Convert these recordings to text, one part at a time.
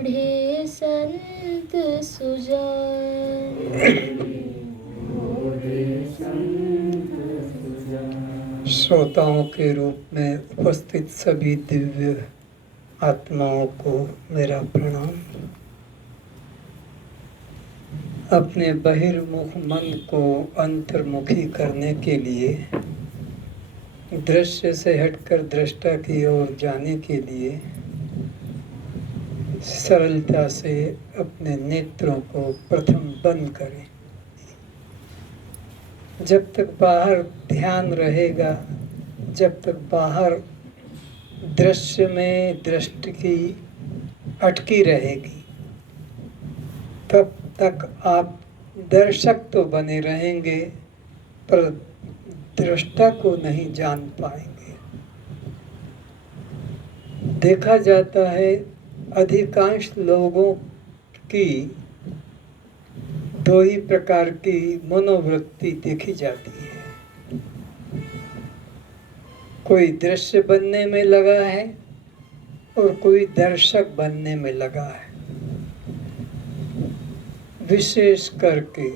ओढ़े संत सुजान। श्रोताओं के रूप में उपस्थित सभी दिव्य आत्माओं को मेरा प्रणाम। अपने बहिर्मुख मन को अंतर्मुखी करने के लिए, दृश्य से हटकर दृष्टा की ओर जाने के लिए सरलता से अपने नेत्रों को प्रथम बंद करें। जब तक बाहर ध्यान रहेगा, जब तक बाहर दृश्य में दृष्टि की अटकी रहेगी, तब तक आप दर्शक तो बने रहेंगे पर दृष्टा को नहीं जान पाएंगे। देखा जाता है अधिकांश लोगों की दो ही प्रकार की मनोवृत्ति देखी जाती है। कोई दृश्य बनने में लगा है और कोई दर्शक बनने में लगा है। विशेष करके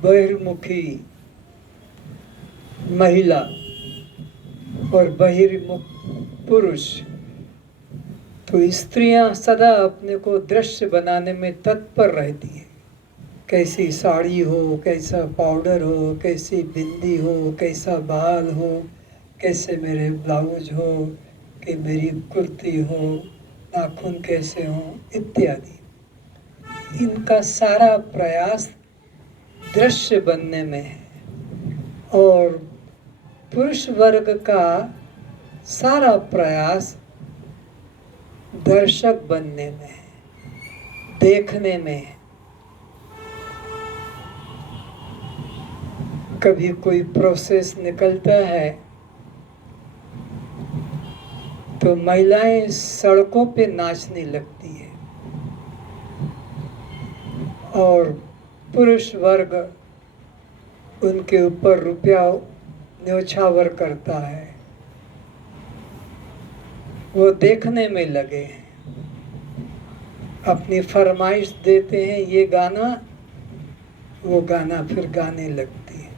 बहिर्मुखी महिला और बहिर्मुख पुरुष, तो स्त्रियां सदा अपने को दृश्य बनाने में तत्पर रहती है। कैसी साड़ी हो, कैसा पाउडर हो, कैसी बिंदी हो, कैसा बाल हो, कैसे मेरे ब्लाउज हो, कि मेरी कुर्ती हो, नाखून कैसे हो, इत्यादि। इनका सारा प्रयास दृश्य बनने में है और पुरुष वर्ग का सारा प्रयास दर्शक बनने में है, देखने में है। कभी कोई प्रोसेस निकलता है तो महिलाएं सड़कों पे नाचने लगती है और पुरुष वर्ग उनके ऊपर रुपया न्योछावर करता है। वो देखने में लगे हैं, अपनी फरमाइश देते हैं, ये गाना, वो गाना फिर गाने लगती है।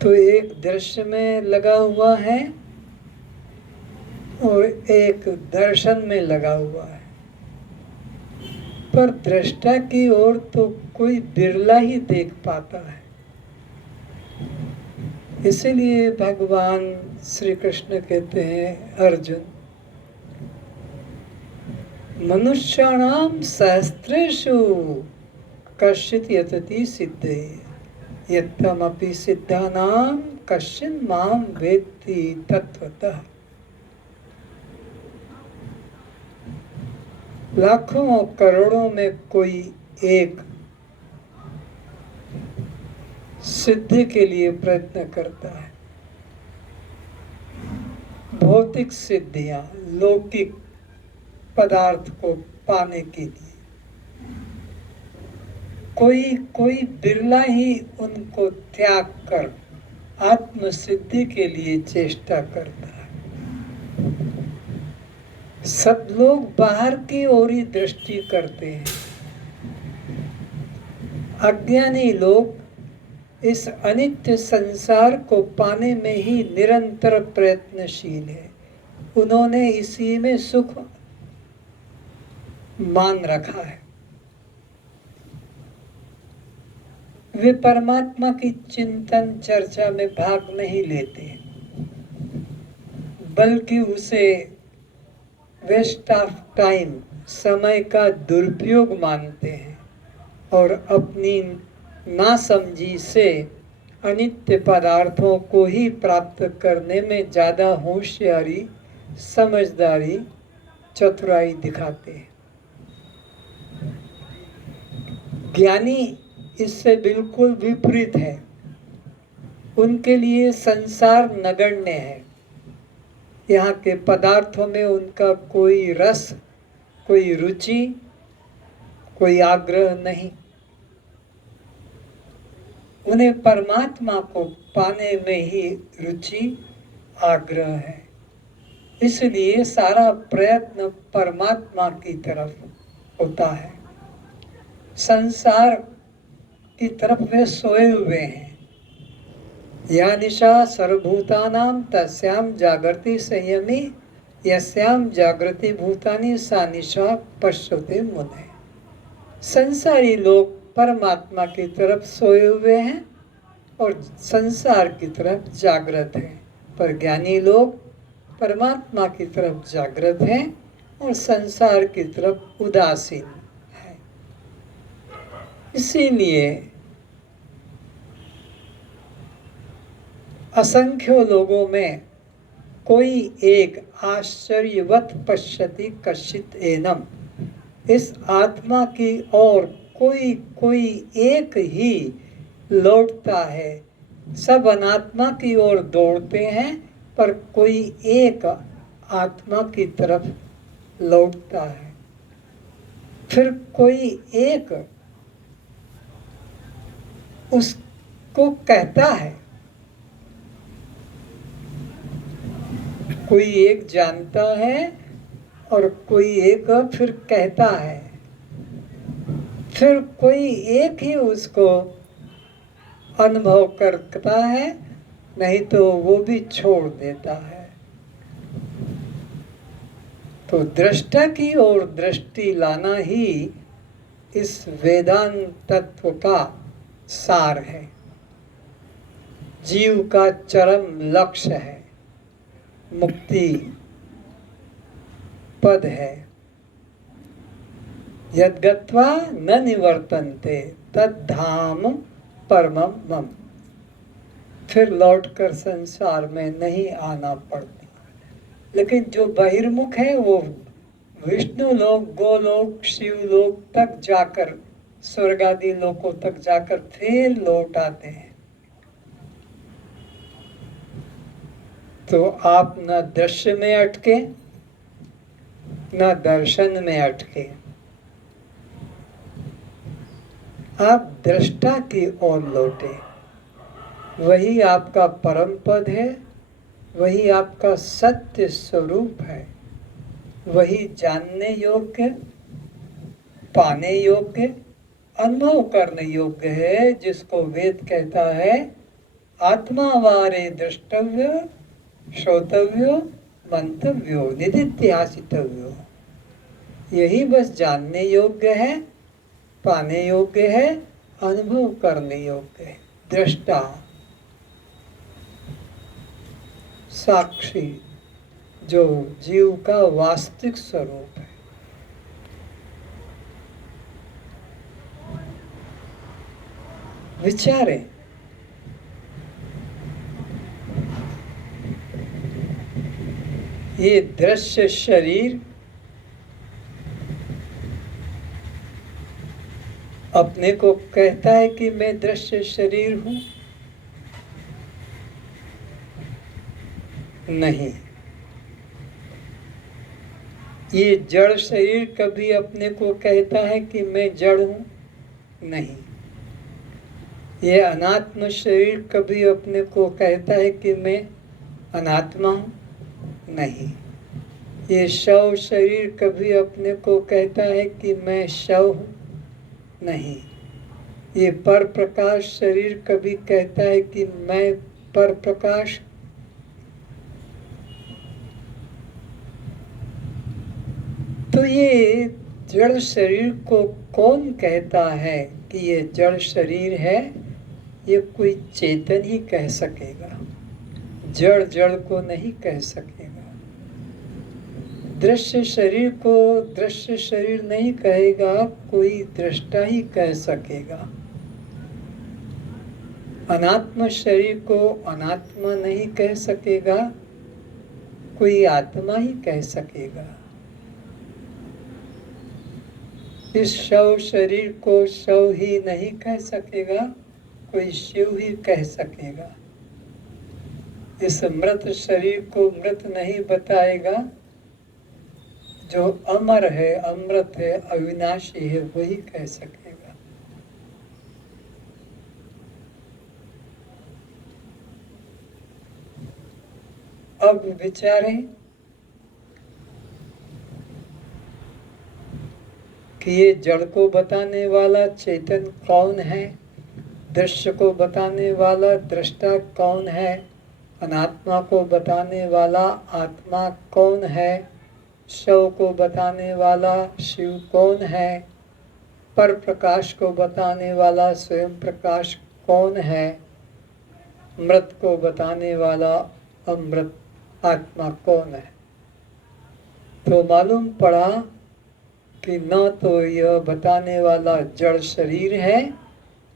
तो एक दृश्य में लगा हुआ है और एक दर्शन में लगा हुआ है, पर दृष्टा की ओर तो कोई बिरला ही देख पाता है। इसीलिए भगवान श्री कृष्ण कहते हैं, अर्जुन, मनुष्याणाम सहस्रेषु कश्चित् यतति सिद्धे यत्तमपि सिद्धानां कश्चिन् मां वेत्ति तत्वतः। लाखों करोड़ों में कोई एक सिद्धि के लिए प्रयत्न करता है। भौतिक सिद्धियां, लौकिक पदार्थ को पाने के लिए कोई बिरला ही उनको त्याग कर आत्म सिद्धि के लिए चेष्टा करता है। सब लोग बाहर की ओर ही दृष्टि करते हैं। अज्ञानी लोग इस अनित्य संसार को पाने में ही निरंतर प्रयत्नशील है। उन्होंने इसी में सुख मान रखा है। वे परमात्मा की चिंतन चर्चा में भाग नहीं लेते, बल्कि उसे वेस्ट ऑफ टाइम, समय का दुरुपयोग मानते हैं और अपनी नासमझी से अनित्य पदार्थों को ही प्राप्त करने में ज़्यादा होशियारी, समझदारी, चतुराई दिखाते हैं। ज्ञानी इससे बिल्कुल विपरीत है। उनके लिए संसार नगण्य है। यहाँ के पदार्थों में उनका कोई रस, कोई रुचि, कोई आग्रह नहीं। उन्हें परमात्मा को पाने में ही रुचि, आग्रह है। इसलिए सारा प्रयत्न परमात्मा की तरफ होता है। संसार की तरफ वे सोए हुए हैं। या निशा सर्वभूतानां तस्याम जागृति संयमी यस्याम जागृति भूतानि सा निशा पश्यते मुने। संसारी लोग परमात्मा की तरफ सोए हुए हैं और संसार की तरफ जागृत हैं, पर ज्ञानी लोग परमात्मा की तरफ जागृत हैं और संसार की तरफ उदासीन है। इसीलिए असंख्य लोगों में कोई एक आश्चर्यवत पश्यति कश्चित एनम, इस आत्मा की ओर कोई कोई एक ही लौटता है। सब अनात्मा की ओर दौड़ते हैं, पर कोई एक आत्मा की तरफ लौटता है। फिर कोई एक उसको कहता है, कोई एक जानता है और कोई एक फिर कहता है, फिर कोई एक ही उसको अनुभव करता है, नहीं तो वो भी छोड़ देता है। तो दृष्टा की ओर दृष्टि लाना ही इस वेदांत तत्व का सार है, जीव का चरम लक्ष्य है, मुक्ति पद है। यद्गत्वा न निवर्तन्ते तद्धाम परमम मम। फिर लौटकर संसार में नहीं आना पड़ता। लेकिन जो बहिर्मुख है वो विष्णु लोक, गोलोक, शिवलोक तक जाकर, स्वर्ग आदि लोकों तक जाकर फिर लौट आते हैं। तो आप न दृश्य में अटके न दर्शन में अटके, आप दृष्टा की ओर लौटे। वही आपका परम पद है, वही आपका सत्य स्वरूप है, वही जानने योग्य, पाने योग्य, अनुभव करने योग्य है, जिसको वेद कहता है आत्मा वारे द्रष्टव्य श्रोतव्यो मंतव्यो निदिध्यासितव्यो। यही बस जानने योग्य है, पाने योग्य है, अनुभव करने योग्य है। दृष्टा, साक्षी, जो जीव का वास्तविक स्वरूप है। विचारें, ये दृश्य शरीर अपने को कहता है कि मैं दृश्य शरीर हूं? नहीं। ये जड़ शरीर कभी अपने को कहता है कि मैं जड़ हूं? नहीं। ये अनात्म शरीर कभी अपने को कहता है कि मैं अनात्मा हूं? नहीं। ये शव शरीर कभी अपने को कहता है कि मैं शव हूं? नहीं। ये पर प्रकाश शरीर कभी कहता है कि मैं पर प्रकाश? तो ये जड़ शरीर को कौन कहता है कि ये जड़ शरीर है? ये कोई चेतन ही कह सकेगा, जड़ जड़ को नहीं कह सकेगा। दृश्य शरीर को दृश्य शरीर नहीं कहेगा, कोई दृष्टा ही कह सकेगा। अनात्म शरीर को अनात्मा नहीं कह सकेगा, कोई आत्मा ही कह सकेगा। इस शव शरीर को शव ही नहीं कह सकेगा, कोई शिव ही कह सकेगा। इस मृत शरीर को मृत नहीं बताएगा, जो अमर है, अमृत है, अविनाशी है, वही कह सकेगा। अब विचारें, कि ये जड़ को बताने वाला चेतन कौन है, दृश्य को बताने वाला दृष्टा कौन है, अनात्मा को बताने वाला आत्मा कौन है, शव को बताने वाला शिव कौन है, पर प्रकाश को बताने वाला स्वयं प्रकाश कौन है, मृत को बताने वाला अमृत आत्मा कौन है। तो मालूम पड़ा कि न तो यह बताने वाला जड़ शरीर है,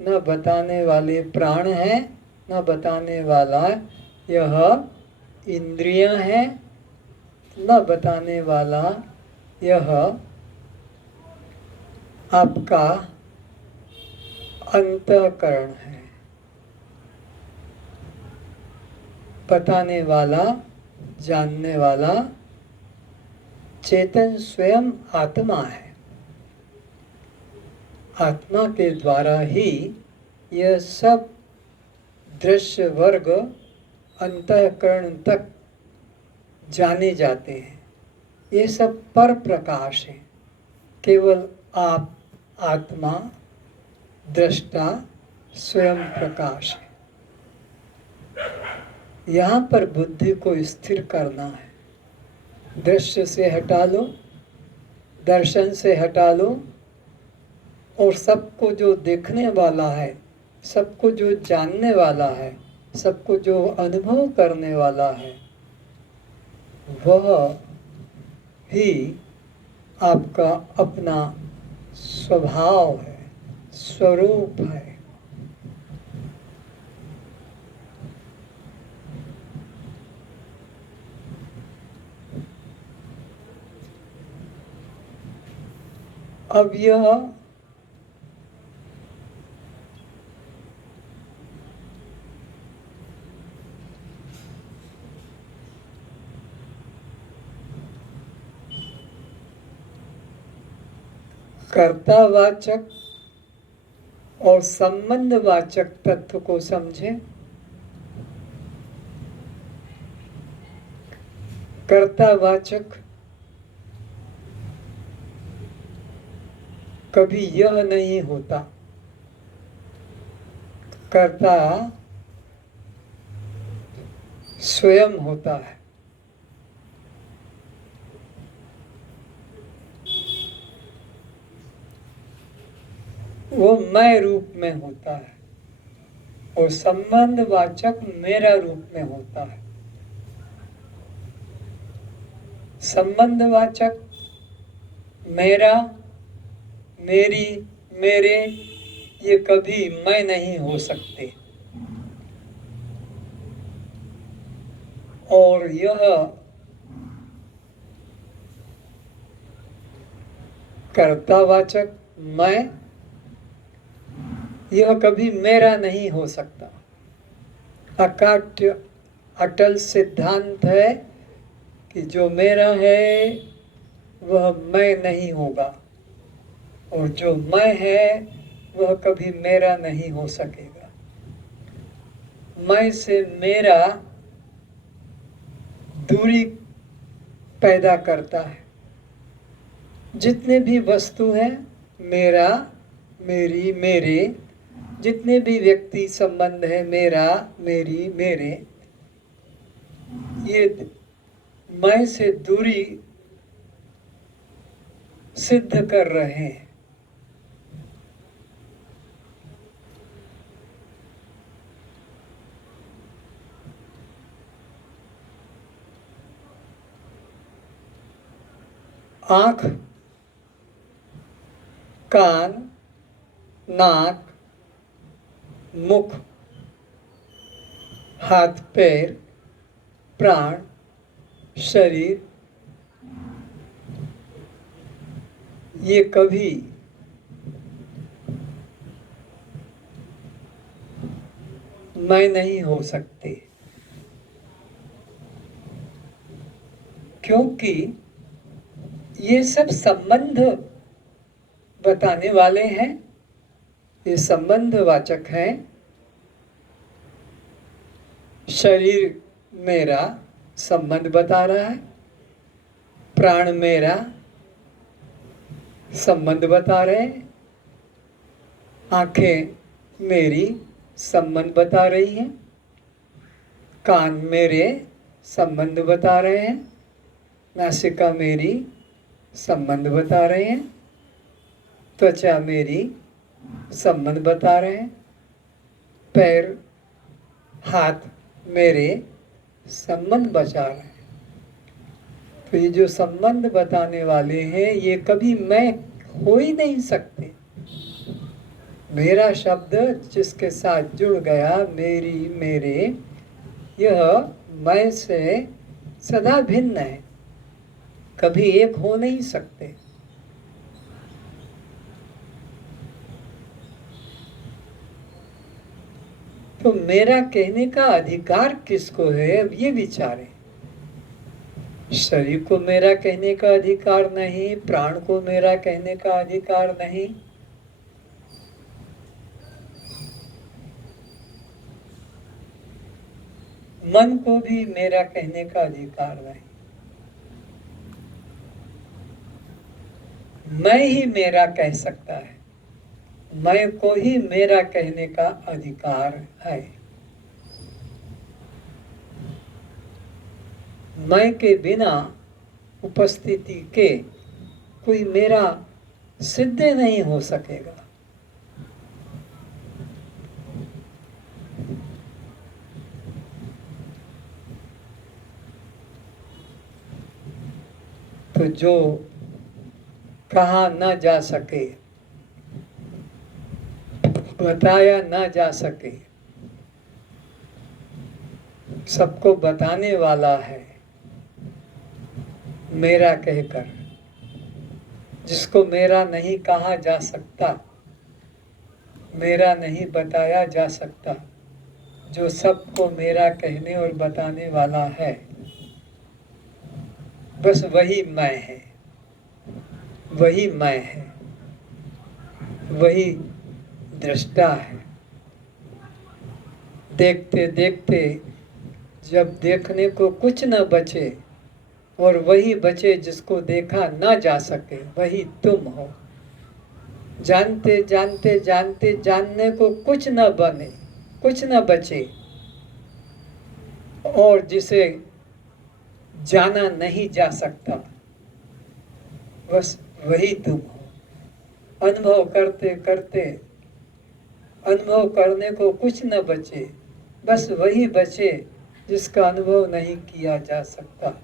न बताने वाले प्राण हैं, न बताने वाला यह इंद्रियां हैं, न बताने वाला यह आपका अंतःकरण है। बताने वाला, जानने वाला चेतन स्वयं आत्मा है। आत्मा के द्वारा ही यह सब दृश्य वर्ग अंतःकरण तक जाने जाते हैं। ये सब पर प्रकाश है। केवल आप आत्मा दृष्टा स्वयं प्रकाश है। यहाँ पर बुद्धि को स्थिर करना है। दृश्य से हटा लो, दर्शन से हटा लो, और सबको जो देखने वाला है, सबको जो जानने वाला है, सबको जो अनुभव करने वाला है, वह ही आपका अपना स्वभाव है, स्वरूप है। अब यह कर्तावाचक और संबंधवाचक तत्व को समझें। कर्तावाचक कभी यह नहीं होता। कर्ता स्वयं होता है। वो मैं रूप में होता है, और संबंधवाचक मेरा रूप में होता है। संबंधवाचक मेरा, मेरी, मेरे, ये कभी मैं नहीं हो सकते। और यह कर्तावाचक मैं, यह कभी मेरा नहीं हो सकता। अकाट्य अटल सिद्धांत है कि जो मेरा है वह मैं नहीं होगा, और जो मैं है वह कभी मेरा नहीं हो सकेगा। मैं से मेरा दूरी पैदा करता है। जितने भी वस्तु हैं, मेरा, मेरी, मेरे, जितने भी व्यक्ति संबंध है, मेरा, मेरी, मेरे, ये मैं से दूरी सिद्ध कर रहे हैं। आँख, कान, नाक, मुख, हाथ पैर, प्राण, शरीर, ये कभी मैं नहीं हो सकते, क्योंकि ये सब संबंध बताने वाले हैं। ये संबंधवाचक हैं। शरीर मेरा संबंध बता रहा है, प्राण मेरा, संबंध बता रहे हैं। आंखें मेरी संबंध बता रही हैं, कान मेरे संबंध बता रहे हैं, नासिका मेरी संबंध बता रहे हैं, त्वचा मेरी संबंध बता रहे हैं, पैर हाथ मेरे संबंध बता रहे हैं। तो ये जो संबंध बताने वाले हैं ये कभी मैं हो ही नहीं सकते। मेरा शब्द जिसके साथ जुड़ गया, मेरी मेरे, यह मैं से सदा भिन्न है, कभी एक हो नहीं सकते। तो मेरा कहने का अधिकार किसको है, अब ये विचारें। शरीर को मेरा कहने का अधिकार नहीं, प्राण को मेरा कहने का अधिकार नहीं, मन को भी मेरा कहने का अधिकार नहीं। मैं ही मेरा कह सकता है, मैं को ही मेरा कहने का अधिकार है। मैं के बिना उपस्थिति के कोई मेरा सिद्ध नहीं हो सकेगा। तो जो कहा न जा सके, बताया न जा सके, सबको बताने वाला है मेरा कहकर, जिसको मेरा नहीं कहा जा सकता, मेरा नहीं बताया जा सकता, जो सबको मेरा कहने और बताने वाला है, बस वही मैं है, वही मैं है, वही दृष्टा है। देखते देखते जब देखने को कुछ न बचे और वही बचे जिसको देखा न जा सके, वही तुम हो। जानते जानते जानते जानने को कुछ न बने, कुछ न बचे, और जिसे जाना नहीं जा सकता, बस वही तुम हो। अनुभव करते करते अनुभव करने को कुछ न बचे, बस वही बचे जिसका अनुभव नहीं किया जा सकता,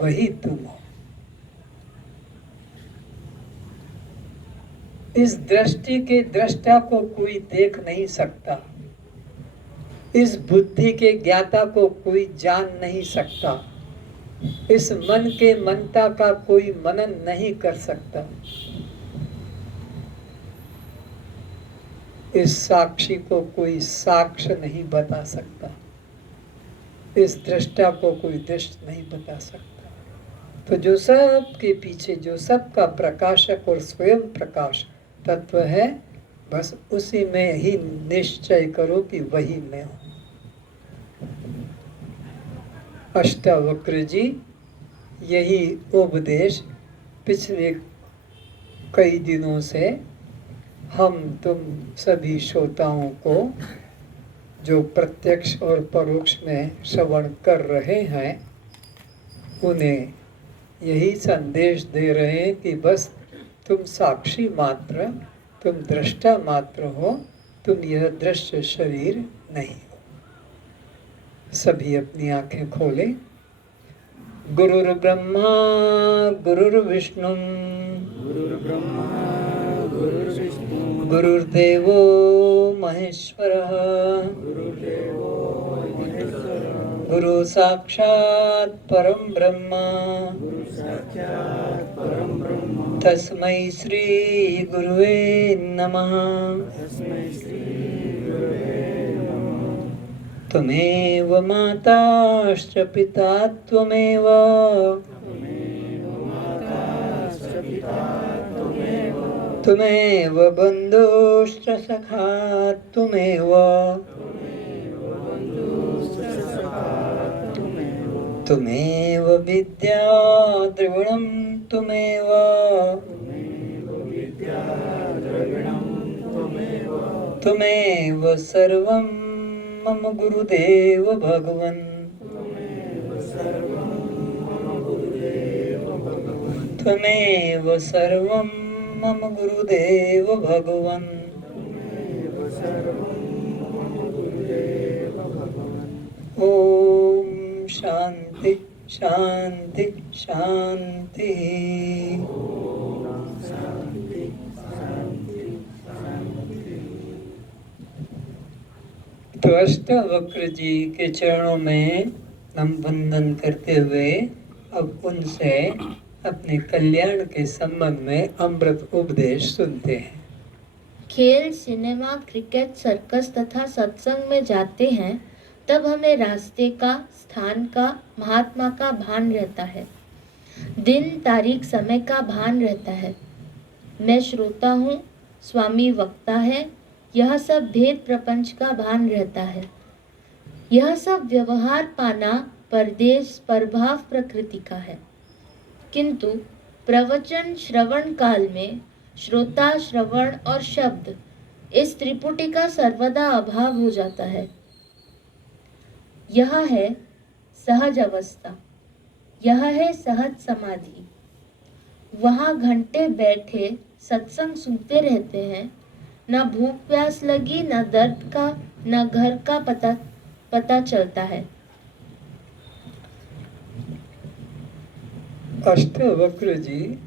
वही तुम हो। इस दृष्टि के दृष्टा को कोई देख नहीं सकता, इस बुद्धि के ज्ञाता को कोई जान नहीं सकता, इस मन के मनता का कोई मनन नहीं कर सकता, इस साक्षी को कोई साक्ष्य नहीं बता सकता, इस दृष्टा को कोई दृष्ट नहीं बता सकता। तो जो सब के पीछे, जो सब का प्रकाशक और स्वयं प्रकाश तत्व है, बस उसी में ही निश्चय करो कि वही मैं हूँ। अष्टावक्र जी यही उपदेश पिछले कई दिनों से हम तुम सभी श्रोताओं को जो प्रत्यक्ष और परोक्ष में श्रवण कर रहे हैं, उन्हें यही संदेश दे रहे हैं कि बस तुम साक्षी मात्र, तुम दृष्टा मात्र हो, तुम यह दृश्य शरीर नहीं हो। सभी अपनी आंखें खोलें। गुरुर् ब्रह्मा गुरुर्विष्णु गुरुर्देवो महेश्वरः गुरु साक्षात् परम ब्रह्म तस्मै श्री गुरुवे नमः। त्वमेव माताश्च पिता त्वमेव त्वमेव बन्धुश्च सखा त्वमेव त्वमेव विद्या द्रविणं त्वमेव त्वमेव सर्वं मम गुरुदेव भगवन् त्वमेव सर्वं मम गुरुदेव भगवन् ओम शांति शांति शांति। तो अष्टावक्र जी के चरणों में हम वंदन करते हुए अब उनसे अपने कल्याण के संबंध में अमृत उपदेश सुनते हैं। खेल, सिनेमा, क्रिकेट, सर्कस तथा सत्संग में जाते हैं तब हमें रास्ते का, स्थान का, महात्मा का भान रहता है। दिन, तारीख, समय का भान रहता है। मैं श्रोता हूँ, स्वामी वक्ता है, यह सब भेद प्रपंच का भान रहता है। यह सब व्यवहार पाना परदेश प्रभाव प्रकृति का है। किंतु प्रवचन श्रवण काल में श्रोता, श्रवण और शब्द, इस त्रिपुटी का सर्वदा अभाव हो जाता है। यह है सहज अवस्था, यह है सहज समाधि। वहाँ घंटे बैठे सत्संग सुनते रहते हैं, न भूख प्यास लगी, न दर्द का, न घर का पता चलता है। अष्टावक्र जी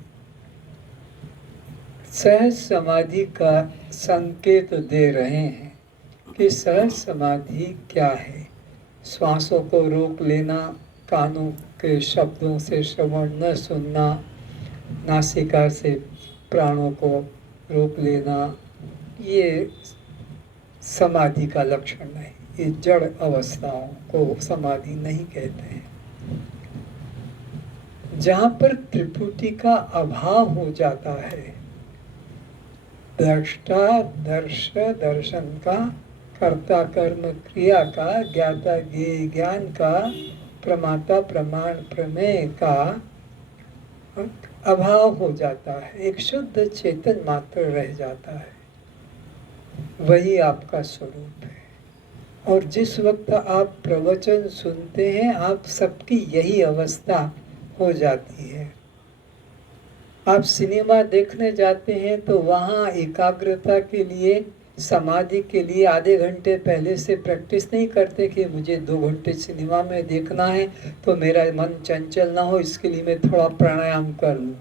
सहज समाधि का संकेत दे रहे हैं कि सहज समाधि क्या है। श्वासों को रोक लेना, कानों के शब्दों से श्रवण न सुनना, नासिका से प्राणों को रोक लेना, ये समाधि का लक्षण नहीं। ये जड़ अवस्थाओं को समाधि नहीं कहते हैं। जहाँ पर त्रिपुटी का अभाव हो जाता है, दृष्टा दर्श दर्शन का, कर्ता कर्म क्रिया का, ज्ञाता ज्ञेय ज्ञान का, प्रमाता प्रमाण प्रमेय का अभाव हो जाता है। एक शुद्ध चेतन मात्र रह जाता है, वही आपका स्वरूप है। और जिस वक्त आप प्रवचन सुनते हैं, आप सबकी यही अवस्था हो जाती है। आप सिनेमा देखने जाते हैं तो वहाँ एकाग्रता के लिए, समाधि के लिए आधे घंटे पहले से प्रैक्टिस नहीं करते कि मुझे 2 घंटे सिनेमा में देखना है तो मेरा मन चंचल ना हो, इसके लिए मैं थोड़ा प्राणायाम कर लूँ।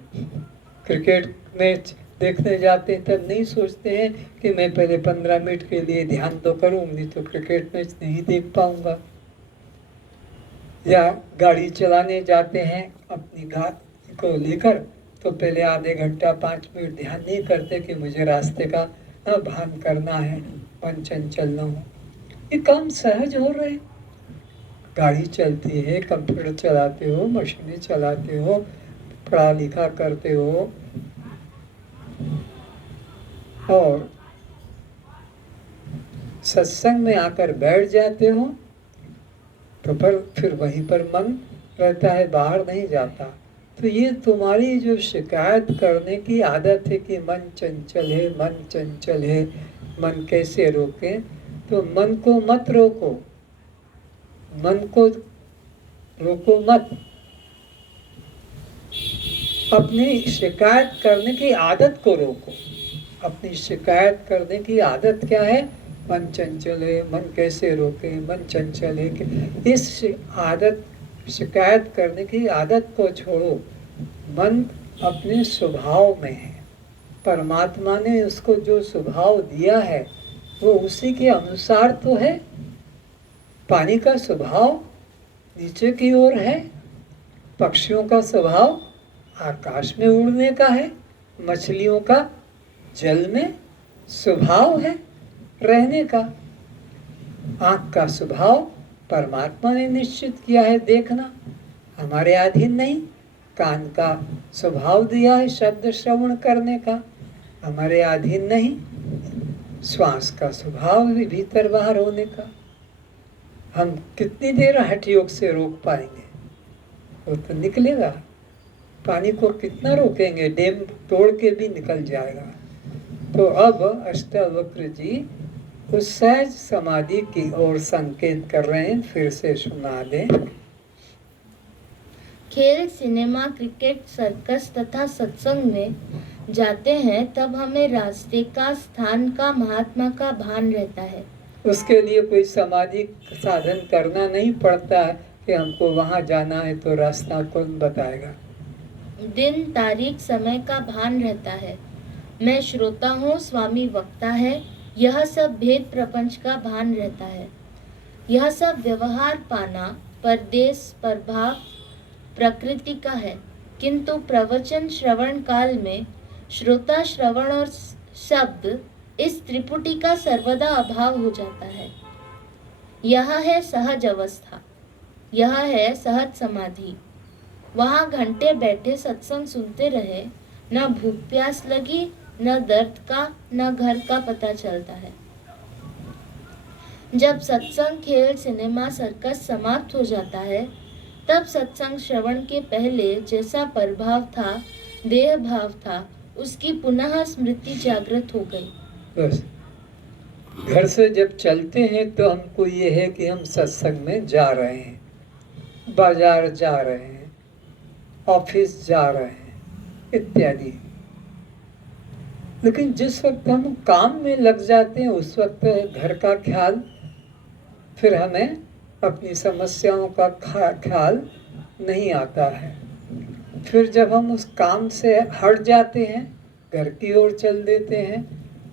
क्रिकेट मैच देखने जाते हैं तब नहीं सोचते हैं कि मैं पहले 15 मिनट के लिए ध्यान तो करूँ, नहीं तो क्रिकेट मैच नहीं देख पाऊंगा। या गाड़ी चलाने जाते हैं अपनी गाड़ी को लेकर तो पहले आधे घंटा 5 मिनट ध्यान नहीं करते कि मुझे रास्ते का भान करना है, मन चंचल न हो। ये काम सहज हो रहे। गाड़ी चलती है, कंप्यूटर चलाते हो, मशीनें चलाते हो, पढ़ा लिखा करते हो और सत्संग में आकर बैठ जाते हो तो फिर वहीं पर मन रहता है, बाहर नहीं जाता। तो ये तुम्हारी जो शिकायत करने की आदत है कि मन चंचल है, मन चंचल है, मन कैसे रोकें, तो मन को मत रोको, मन को रोको मत। अपनी शिकायत करने की आदत को रोको। अपनी शिकायत करने की आदत क्या है? मन चंचल है, मन कैसे रोके, मन चंचल है। इस आदत, शिकायत करने की आदत को छोड़ो। मन अपने स्वभाव में है, परमात्मा ने उसको जो स्वभाव दिया है वो उसी के अनुसार तो है। पानी का स्वभाव नीचे की ओर है, पक्षियों का स्वभाव आकाश में उड़ने का है, मछलियों का जल में स्वभाव है रहने का। आँख का स्वभाव परमात्मा ने निश्चित किया है देखना, हमारे अधीन नहीं। कान का स्वभाव दिया है शब्द श्रवण करने का, हमारे अधीन नहीं। श्वास का स्वभाव भी भीतर बाहर होने का। हम कितनी देर हठ योग से रोक पाएंगे? वो तो निकलेगा। पानी को कितना रोकेंगे? डैम तोड़ के भी निकल जाएगा। तो अब अष्टावक्र जी उस सहज समाधि की ओर संकेत कर रहे हैं, फिर से सुना दें। खेल, सिनेमा, क्रिकेट, सर्कस तथा सत्संग में जाते हैं तब हमें रास्ते का, स्थान का, महात्मा का भान रहता है। उसके लिए कोई समाधि साधन करना नहीं पड़ता है कि हमको वहाँ जाना है, तो रास्ता कौन बताएगा। दिन, तारीख, समय का भान रहता है। मैं श्रोता हूँ, स्वामी वक्ता है, यह सब भेद प्रपंच का भान रहता है। यह सब व्यवहार पाना परदेश प्रभाव प्रकृति का है, किंतु प्रवचन श्रवण काल में श्रोता, श्रवण और शब्द, इस त्रिपुटी का सर्वदा अभाव हो जाता है। यह है सहज अवस्था, यह है सहज समाधि। वहाँ घंटे बैठे सत्संग सुनते रहे, न भूख प्यास लगी, न दर्द का, न घर का पता चलता है। जब सत्संग, खेल, सिनेमा, सर्कस समाप्त हो जाता है, तब सत्संग श्रवण के पहले जैसा प्रभाव था, देह भाव था, उसकी पुनः स्मृति जागृत हो गई। बस घर से जब चलते हैं तो हमको ये है कि हम सत्संग में जा रहे हैं, बाजार जा रहे हैं, ऑफिस जा रहे हैं इत्यादि। लेकिन जिस वक्त हम काम में लग जाते हैं उस वक्त घर का ख्याल, फिर हमें अपनी समस्याओं का ख्याल नहीं आता है। फिर जब हम उस काम से हट जाते हैं, घर की ओर चल देते हैं,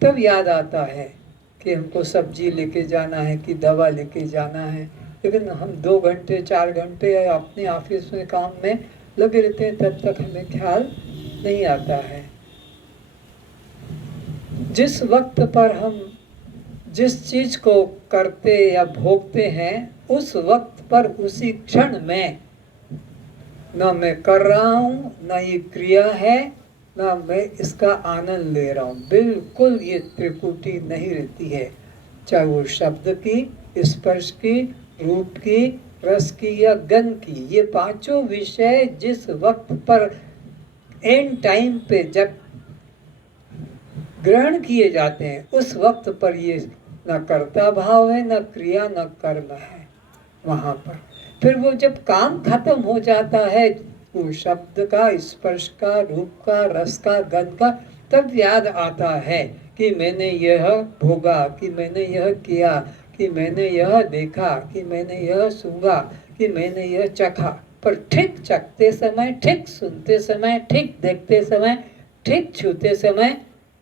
तब याद आता है कि हमको सब्जी लेके जाना है कि दवा लेके जाना है। लेकिन हम 2 घंटे 4 घंटे अपने ऑफिस में काम में लगे रहते हैं, तब तक हमें ख्याल नहीं आता है। जिस वक्त पर हम जिस चीज को करते या भोगते हैं, उस वक्त पर उसी क्षण में न मैं कर रहा हूँ, न ये क्रिया है, न मैं इसका आनंद ले रहा हूँ। बिल्कुल ये त्रिपुटी नहीं रहती है, चाहे वो शब्द की, स्पर्श की, रूप की, रस की या गंध की। ये पांचों विषय जिस वक्त पर एंड टाइम पे जब ग्रहण किए जाते हैं, उस वक्त पर ये न कर्ता भाव है, न क्रिया, न कर्म है वहाँ पर। फिर वो जब काम खत्म हो जाता है, वो शब्द का, स्पर्श का, रूप का, रस का, गंध का, तब याद आता है कि मैंने यह भोगा, कि मैंने यह किया, कि मैंने यह देखा, कि मैंने यह सूंघा, कि मैंने यह चखा। पर ठीक चखते समय, ठीक सुनते समय, ठीक देखते समय, ठीक छूते समय,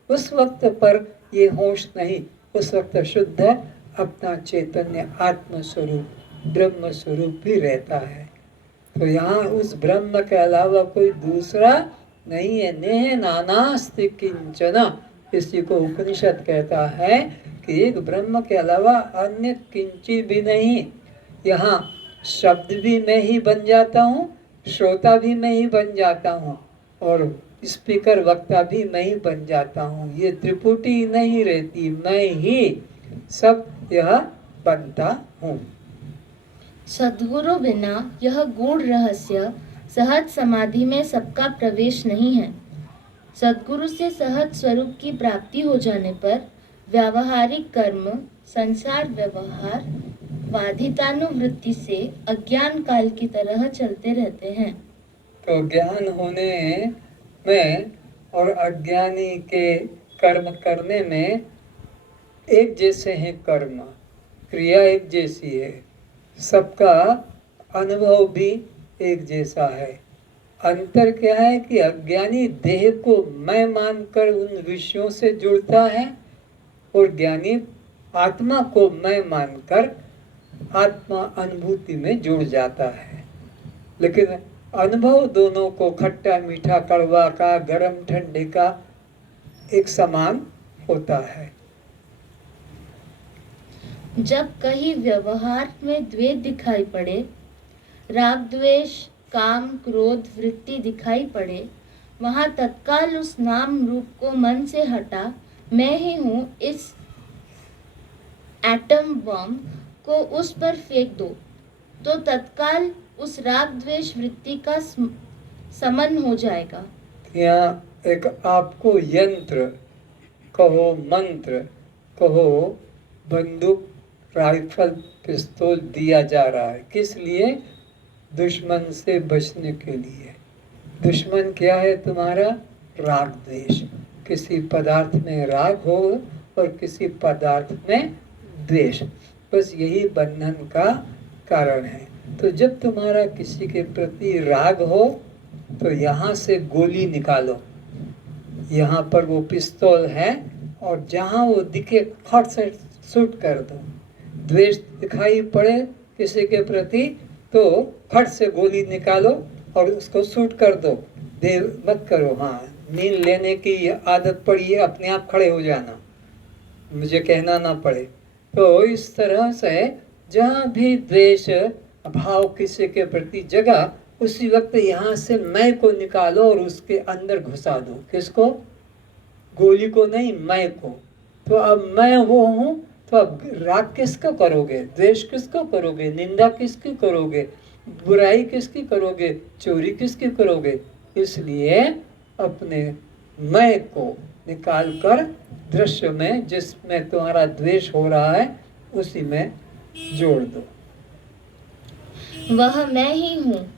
उस वक्त पर ये होश नहीं। उस वक्त शुद्ध अपना चैतन्य आत्म स्वरूप, ब्रह्म स्वरूप भी रहता है। तो यहाँ उस ब्रह्म के अलावा कोई दूसरा नहीं है। नेह नानास्ति किंचन, इसी को उपनिषद कहता है कि एक ब्रह्म के अलावा अन्य किंचित भी नहीं। यहाँ शब्द भी मैं ही बन जाता हूँ, श्रोता भी मैं ही बन जाता हूँ, और स्पीकर वक्ता भी मैं ही बन जाता हूँ। ये त्रिपुटी नहीं रहती, मैं ही सब यह बनता हूँ। सद्गुरु बिना यह गूढ़ रहस्य सहज समाधि में सबका प्रवेश नहीं है। सद्गुरु से सहज स्वरूप की प्राप्ति हो जाने पर व्यावहारिक कर्म, संसार व्यवहार बाधितानुवृत्ति से अज्ञान काल की तरह चलते रहते हैं। तो ज्ञान होने में और अज्ञानी के कर्म करने में एक जैसे हैं। कर्म क्रिया एक जैसी है, सबका अनुभव भी एक जैसा है। अंतर क्या है कि अज्ञानी देह को मैं मानकर उन विषयों से जुड़ता है, और ज्ञानी आत्मा को मैं मानकर आत्मा अनुभूति में जुड़ जाता है। लेकिन अनुभव दोनों को, खट्टा मीठा कड़वा का, गरम ठंडे का, एक समान होता है। जब कहीं व्यवहार में द्वेष दिखाई पड़े, राग द्वेष, काम क्रोध वृत्ति दिखाई पड़े, वहां तत्काल उस नाम रूप को मन से हटा मैं ही हूँ इस एटम बम को उस पर फेंक दो, तो तत्काल उस राग द्वेष वृत्ति का समन हो जाएगा। यहाँ एक आपको यंत्र कहो मंत्र, कहो बंदूक, राइफल, पिस्तौल दिया जा रहा है। किस लिए? दुश्मन से बचने के लिए। दुश्मन क्या है तुम्हारा? राग द्वेष। किसी पदार्थ में राग हो और किसी पदार्थ में द्वेष, बस यही बंधन का कारण है। तो जब तुम्हारा किसी के प्रति राग हो तो यहाँ से गोली निकालो, यहाँ पर वो पिस्तौल है और जहाँ वो दिखे फट से शूट कर दो। द्वेष दिखाई पड़े किसी के प्रति तो फट से गोली निकालो और उसको शूट कर दो। देर मत करो। हाँ, नींद लेने की आदत पड़ी है, अपने आप खड़े हो जाना, मुझे कहना ना पड़े। तो इस तरह से जहाँ भी द्वेष भाव किसी के प्रति जगा, उसी वक्त यहाँ से मैं को निकालो और उसके अंदर घुसा दो। किसको? गोली को नहीं, मैं को। तो अब मैं वो हूँ, तो अब राग किसको करोगे? द्वेष किसको करोगे? निंदा किसकी करोगे? बुराई किसकी करोगे? चोरी किसकी करोगे? इसलिए अपने मैं को निकाल कर दृश्य में जिसमें तुम्हारा द्वेष हो रहा है उसी में जोड़ दो। वह मैं ही हूँ